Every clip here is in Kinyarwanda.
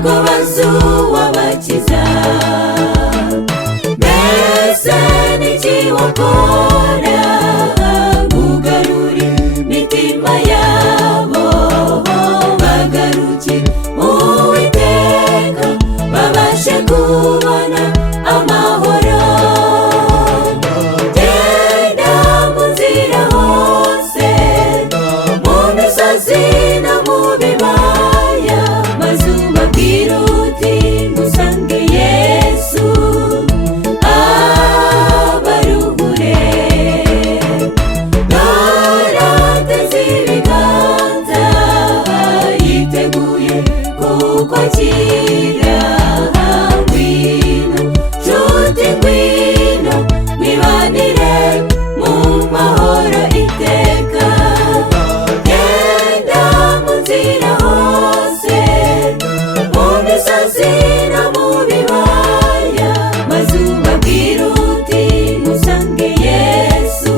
ntabwo bazuwabakiza. Mbese niki wakora ugarura imitima yabo bagarukire Uwiteka babashe kubona amahoro. Genda mu nzira hose, mu misozi no mu bibaya, maze ubabwire uti musange Yesu abaruhure. Ateze ibiganza yiteguye kukwakira. Ngwino nshuti ngwino mwibanire mu mahoro iteka. Genda mu nzira hose, mu misozi no mu bibaya, maze ubabwire uti musange Yesu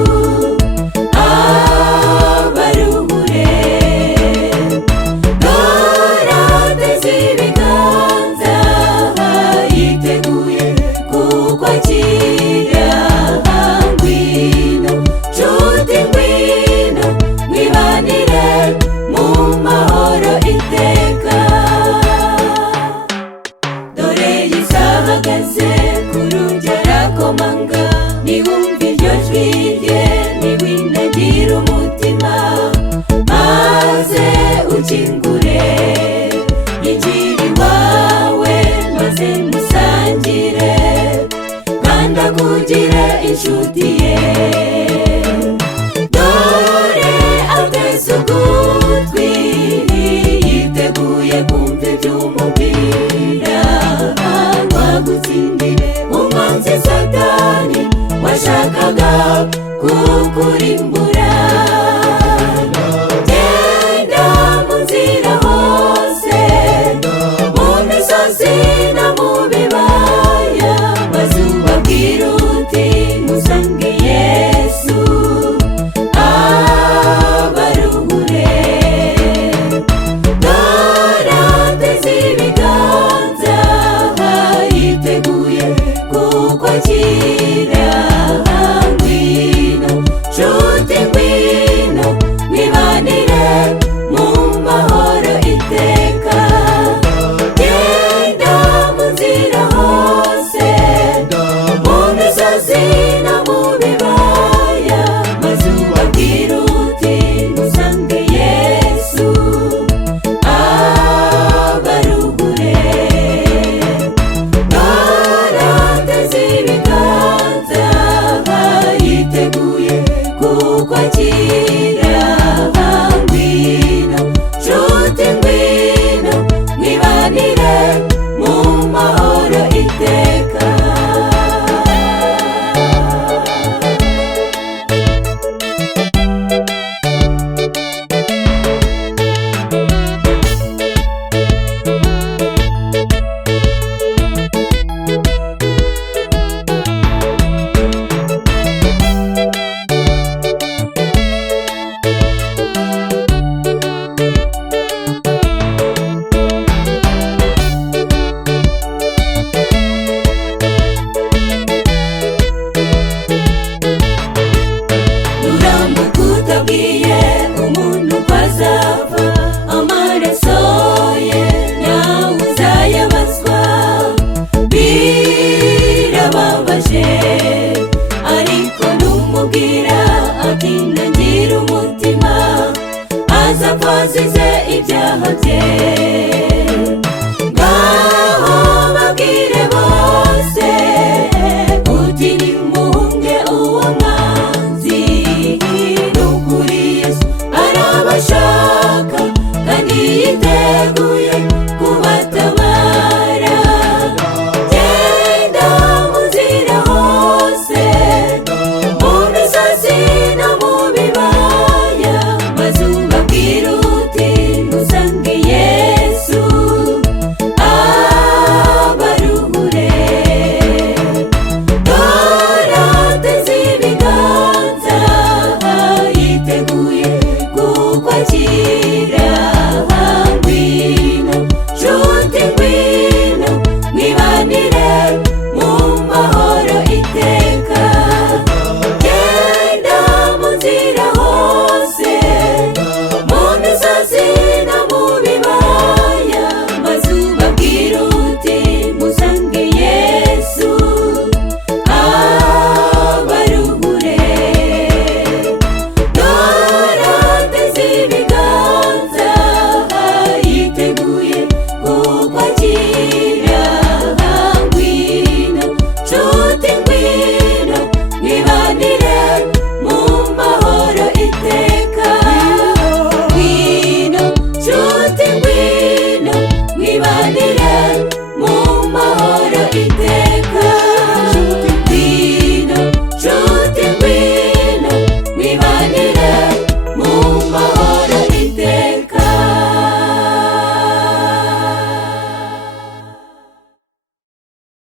abaruhure. Ateze ibiganza yiteguye kukwakira. Ngwino nshuti ngwino mwibanire mu mahoro iteka. Dore Yesu ahagaze ku rugi arakomanga, niwumva iryo jwi rye niwinagire umutima, maze ukingure yinjire iwawe maze musangire, kandi akugire inshuti ye. Dore ateze ugutwi yiteguye kumva ibyo umubwira, wagutsindire umwanzi Satani washakaga kukurimbura. Genda mu nzira hose, mu misozi no mu bibaya, maze ubabwire uti musange Yesu abaruhure. Ateze ibiganza yiteguye kukwakira. Ngwino nshuti ngwino mwibanire mu mahoro iteka. Genda mu nzira hose, mu misozi no mu bibaya, maze ubabwire uti musange Yesu abaruhure. Ateze ibiganza yiteguye kukwakira. Ngwino nshuti ngwino mwibanire mu mahoro iteka. Nurambuka utabwiye umuntu ko azapfa, amaraso ye nawe uzayabazwa. Birababaje ariko numubwira ati ntangira umutima, azapfa azize ibyaha bye.